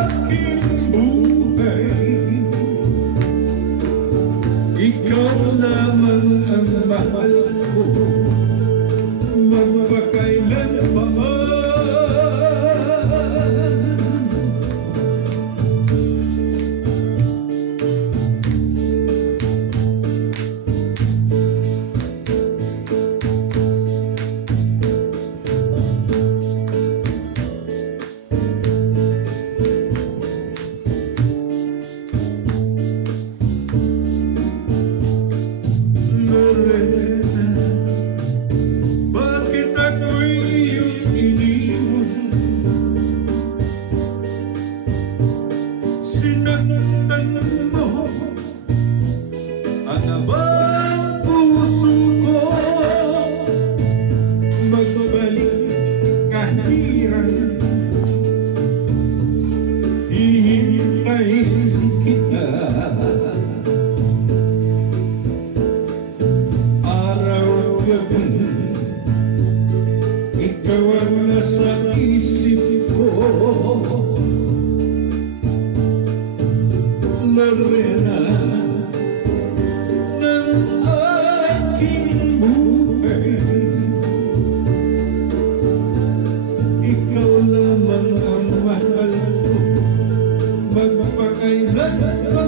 aking buhay. Ikaw lamang ang mahal ko, magpakailan pa man. Bakit ako'y iyong iniwan? Sinaktan mo ang abang puso ko. Magbalik kahiran, hihintayin kita. Ikaw ang nasa isip ko, Lorena ng aking buhay. Ikaw lamang ang mahal ko, magpakailan pa